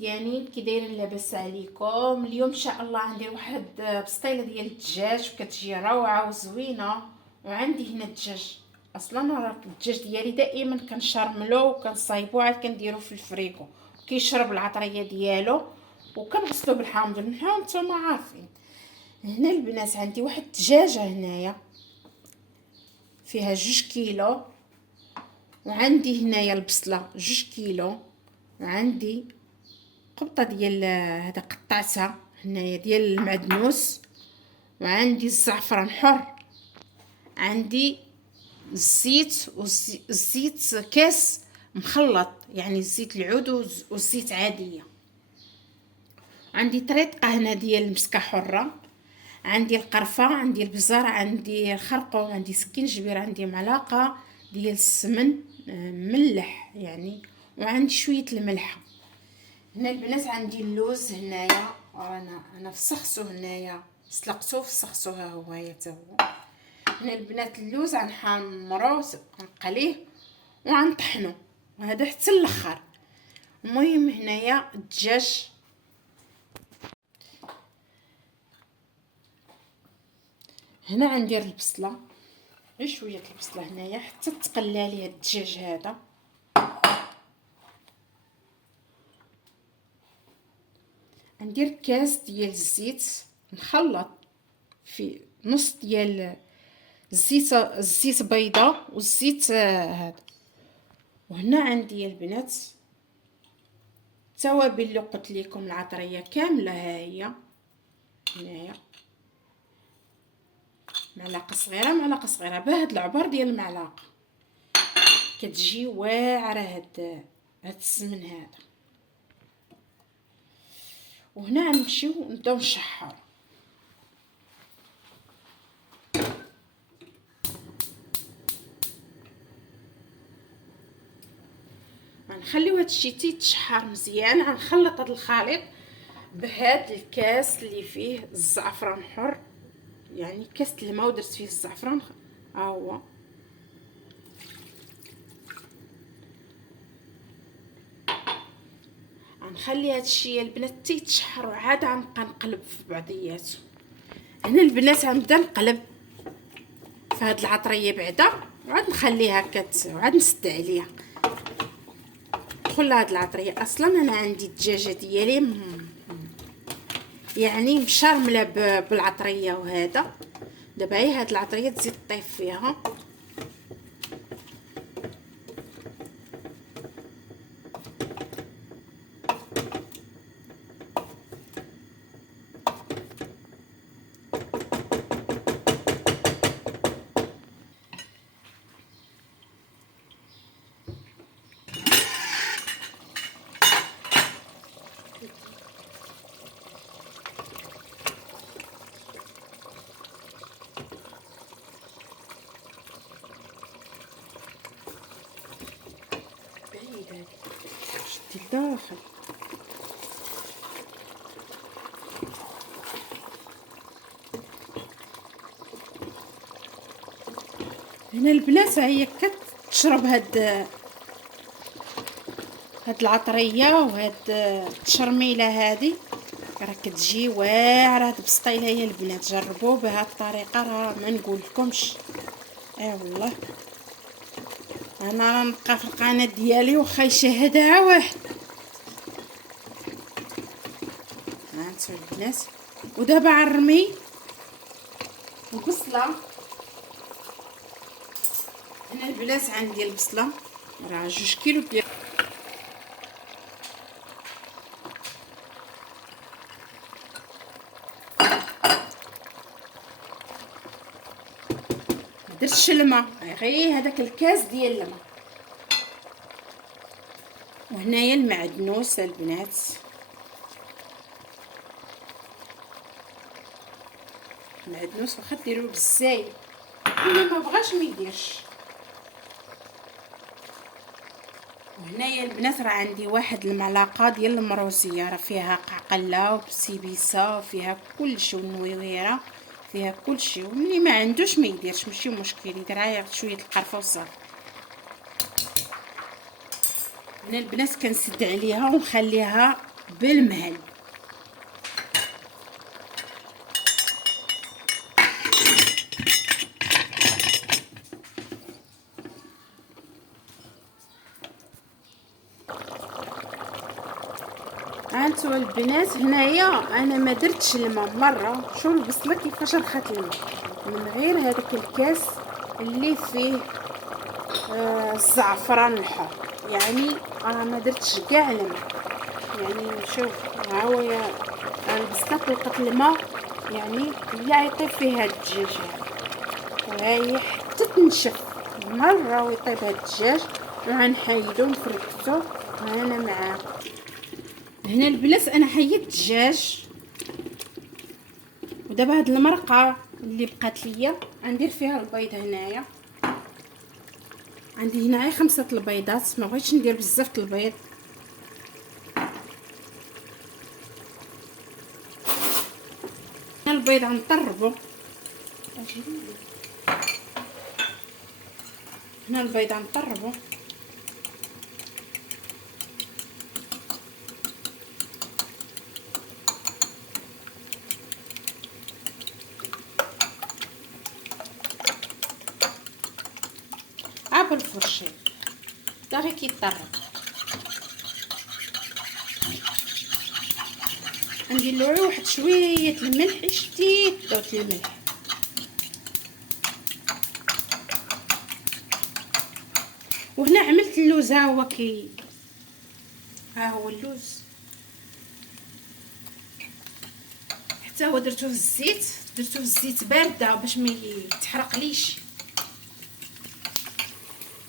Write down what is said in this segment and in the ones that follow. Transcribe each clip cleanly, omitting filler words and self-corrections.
مزيانين كي دايرين؟ لاباس عليكم؟ اليوم ان شاء الله غندير واحد بسطيله ديال الدجاج كتجي روعه وزوينه. وعندي هنا الدجاج، اصلا راه الدجاج ديالي دائما كنشرملو وكنصايبو عاد كنديرو في الفريكو كيشرب العطريه ديالو وكنغسلو بالحامض والملح نتوما عارفين. هنا البنات عندي واحد الدجاجه هنايا فيها 2 كيلو، وعندي هنايا البصله 2 كيلو، وعندي قبطه ديال هذا قطعتها هنايا ديال المعدنوس، وعندي الزعفران حر، عندي الزيت والزيت كاس مخلط يعني زيت العود والزيت عاديه، عندي طريقه هنا ديال المسكه حره، عندي القرفه، عندي البزر، عندي الخرقوم، عندي سكينجبير، عندي معلقه ديال السمن ملح يعني، وعندي شويه الملحه. هنا البنات عندي اللوز هنايا، انا فسختو هنايا، سلقتو فسختو ها هو حتى هو. هنا البنات اللوز غنحمرو نقليه وغنطحنو وهذا حتى الاخر. المهم هنايا الدجاج، هنا عندي البصله، غير شويه البصله هنايا حتى تقلى لي هاد الدجاج هذا. ندير كاس ديال الزيت نخلط في نص ديال الزيت بيضه والزيت هذا. وهنا عندي البنات التوابل اللي قلت لكم العطريه كامله، ها هي هنايا معلقه صغيره بهاد العبر ديال المعلقه كتجي واعره هاد السمن هذا. وهنا غنمشيو نبداو نشحرو، غنخليو هاد الشيء تيتشحر مزيان. غنخلط هاد الخليط بهاد الكاس اللي فيه الزعفران حر، يعني كاس الماء ودرت فيه الزعفران ها هو. غنخلي هاد الشيء البنات تيتشحر وعاد غنبقى نقلب في بعضياتو. هنا البنات غنبدا نقلب في هاد العطريه بعدا وعاد نخليها وعاد نسد عليها دخل هاد العطريه. اصلا انا عندي الدجاجه ديالي يعني مشرمله بالعطريه، وهذا دابا هي هاد العطريه تزيد طيب فيها. شدي الداخل. هنا البنات هي كتشرب هاد العطريه وهاد التشرميله هادي راه كتجي واعره. هاد البسطيله هي البنات جربوه بهاد الطريقه راه ما نقولكمش. والله انا نبقى في القناه ديالي وخا يشاهدها واحد. هانتو البنات، ودابا غنرمي البصله. هنا البنات عندي البصله راه 2 كيلو ديال درتش الماء، غير هذاك الكاس ديال الماء. وهنايا المعدنوس البنات، المعدنوس واخا ديروه بالزايد اللي ما بغاش ما يديرش. وهنايا البنات راه عندي واحد المعلقه ديال المروزيه، راه فيها قعقله وبسيبيسه وفيها كلشي ونويويره، فيها كلشي. واللي ما عندوش ما يديرش ماشي مشكل، يدير غير شويه القرفه وصافي. هنا البنات كنسد عليها ونخليها بالمهل. هانتو البنات هنايا انا ما درتش الماء مره. شوفوا البصله كيفاش رخات الماء من غير هذاك الكاس اللي فيه الزعفران الحر، يعني انا ما درتش كاع الماء. يعني شوف ها هو البصله طلقت الماء، يعني لا يطيب فيها الدجاج يعني، وهي حتى تنشف مره ويطيب هذا الدجاج. وغنحيدو نفركتو وانا معاكم. هنا البنات انا حيدت الدجاج، ودابا هاد المرقه اللي بقات ليا غندير فيها البيض. هنايا عندي هنايا 5 البيضات، ما بغيتش ندير بزاف البيض. هنا البيض غنطربو، هنا البيض غنطربو. بالفرشة دا غير كيطرب. ندير له غير واحد شويه الملح، شتي دوت الملح. وهنا عملت اللوز، ها هو ها هو اللوز حتى هو درتو في الزيت، درتو في الزيت بارده باش ما يتحرقليش.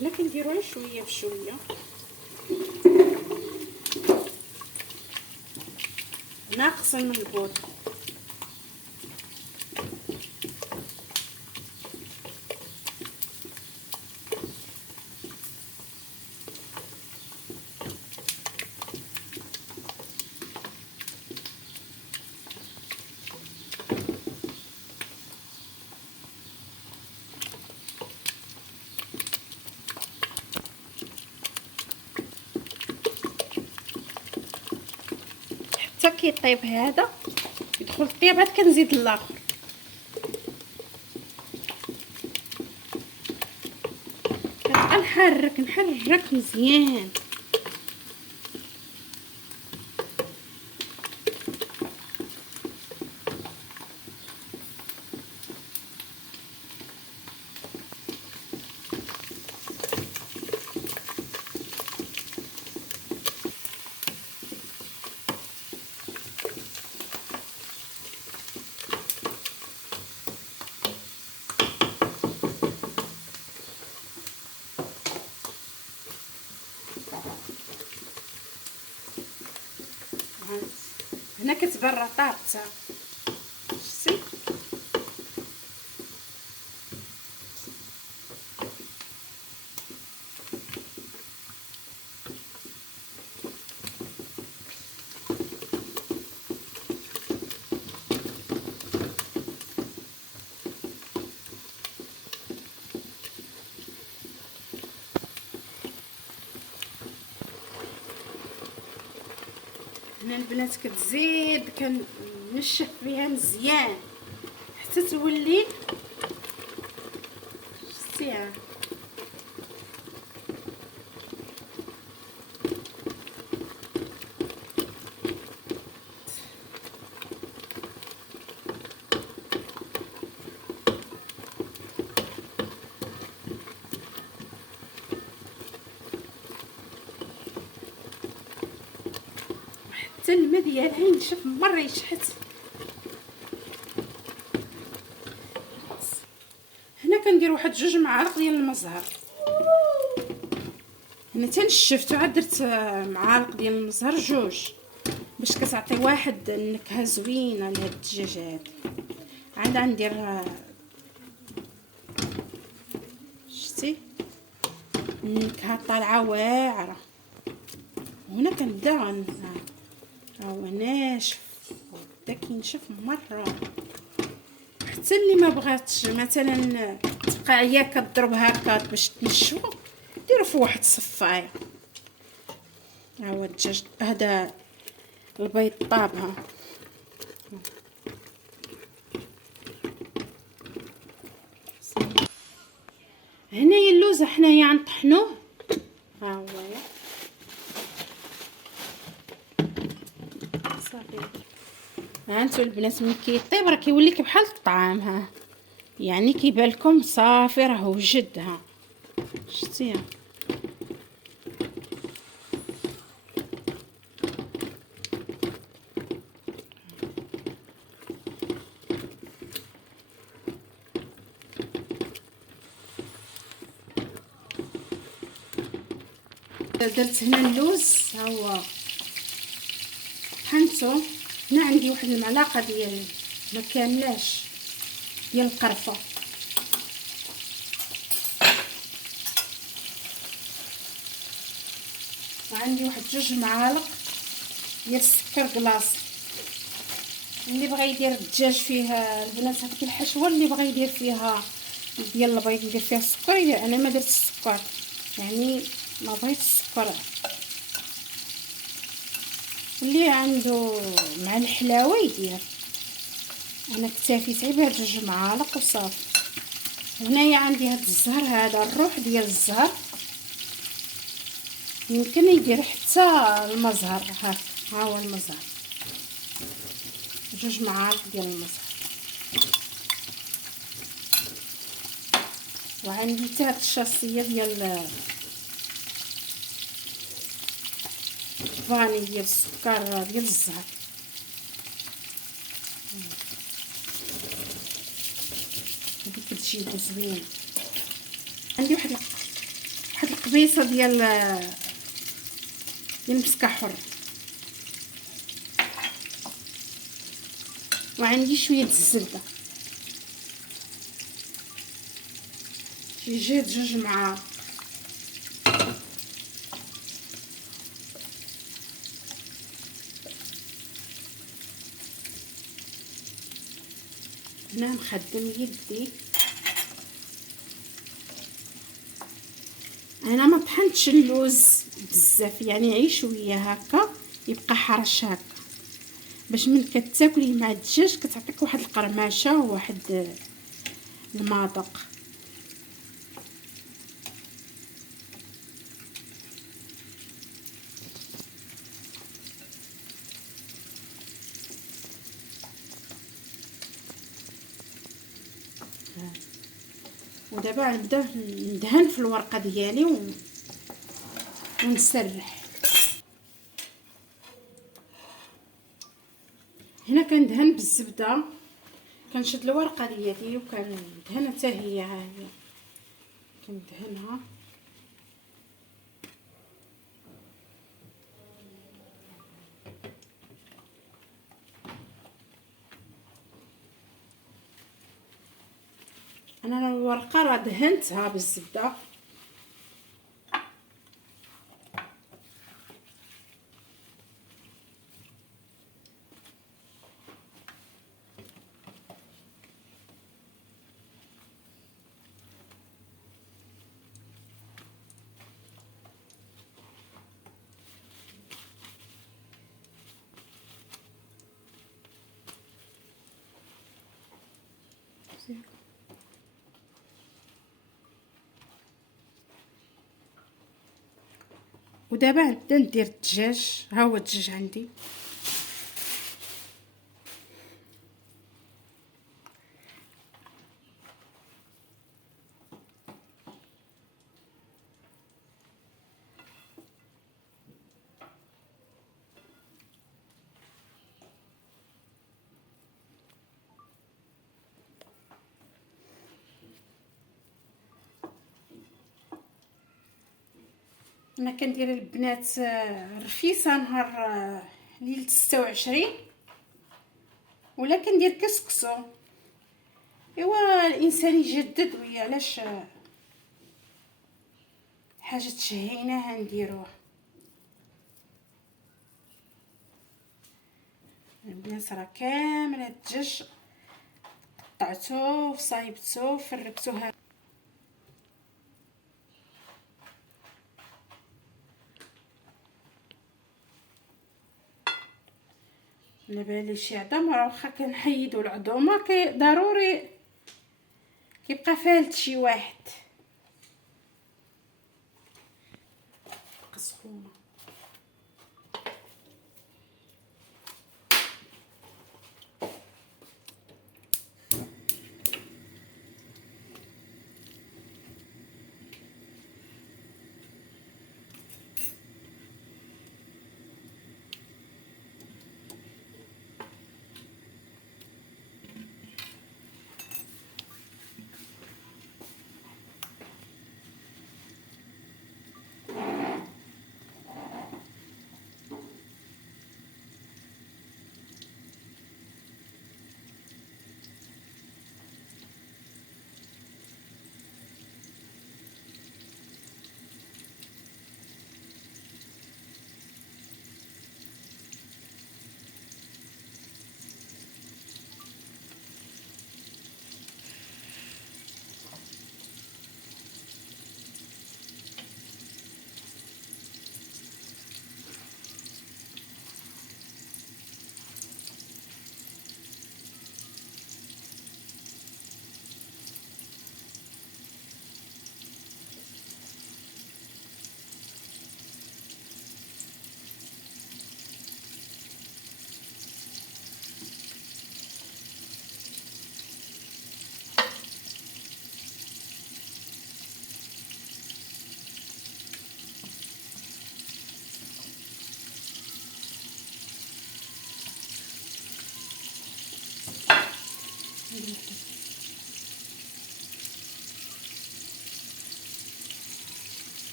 هنا كنديرو شويه بشويه، ناقصه من البودر. حتى كيطيب هذا يدخل الطياب عاد كنزيد الاخر. كنبقى نحرك مزيان. هنا كتبرى طابته، شتي هنا البنات كتزيد كنشف فيها مزيان حتى تولي، شتيها حتى الماء ديالها ينشف مره يشحت. هنا كندير واحد 2 معالق ديال المزهر. هنا تنشفت وعاد درت معالق ديال المزهر 2 باش كتعطي واحد النكهه زوينه لهاد الدجاج هادي. عاد غندير شتي النكهه طالعه واعره. وهنا كنبدا ها هو ناشف وبدا كينشف مره. حتى اللي ما بغاتش مثلا تبقى عيا كضرب هكا باش تنشفو، ديروا في واحد الصفايه. ها هو الدجاج هذا البيض طابها. هنايا اللوز حنايا غنطحنوه، ها هو صافي. ها انتو البنات ملي كيطيب راه كيولي بحال الطعام، ها يعني كيبان لكم صافي راه وجد. ها شتي درت هنا اللوز، ها هو طحنتو. هنا عندي واحد المعلقه ديال ما كاملاش ديال القرفه، وعندي واحد 2 معالق ديال السكر كلاص. اللي بغى يدير الدجاج فيها البنات هذيك الحشوه اللي بغى يدير فيها ديال البيض يدير فيها السكر، انا ما درت السكر، يعني ما بغيت السكر. اللي عنده مع الحلاوه يدير، انا اكتفيت غير بهاد 2 معالق وصافي. هنايا عندي هاد الزهر، هذا الروح ديال الزهر، يمكن يدير حتى المزهر. هاك ها هو المزهر، 2 معالق ديال المزهر. وعندي حتى هاد الشاصيه ديال فاني ديال السكر ديال الزهر. هذيك كتجي زوينه. عندي واحد القبيصه ديال المسكحر، وعندي شويه الزبده، شي جهد 2 معالق. هنا نخدم يدي، انا ما طحنتش اللوز بزاف، يعني غير شويه هكا يبقى حرش هكا، باش من كتاكلي مع الدجاج كتعطيك واحد القرمشه وواحد المذاق. ودابا غنبدا ندهن في الورقه ديالي ونسرح. هنا كندهن بالزبده، كنشد الورقه ديالي وكندهنها حتى هي، ها هي كندهنها. انا الورقه راه دهنتها بالزبده. ودابا نبدا ندير الدجاج. ها هو الدجاج عندي، انا كندير البنات رفيسه نهار ليله 26، ولا كندير كسكسو. ايوا الانسان يجدد، ويا علاش حاجه تشهيناها نديروها. البنات راه كامل هاد الدجاج قطعته وصايبته وفركته. على بالي شي عظمه، واخا كنحيدو العظومه ضروري كيبقى فالت شي واحد. سخونه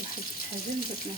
واحد حاجه نبتنا.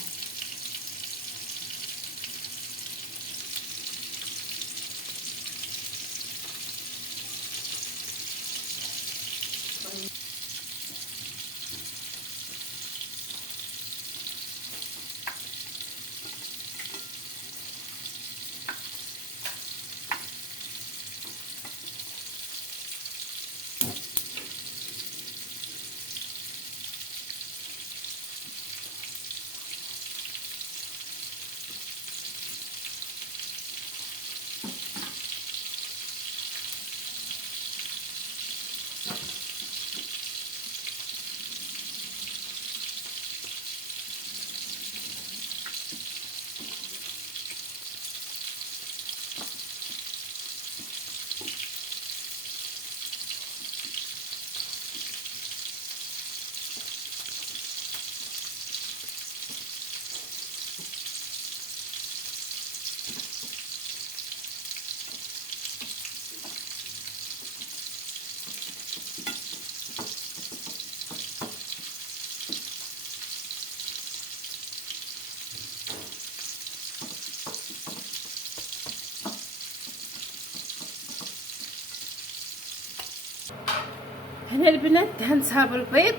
هنا البنات دهنتها بالبيض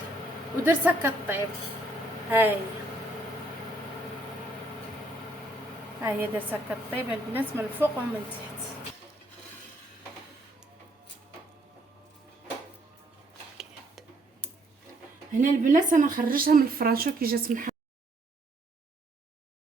ودرتها كطيب. ها هي درتها كطيب البنات من الفوق ومن تحت. هنا البنات انا خرجتها من الفران، شوفوا كي جات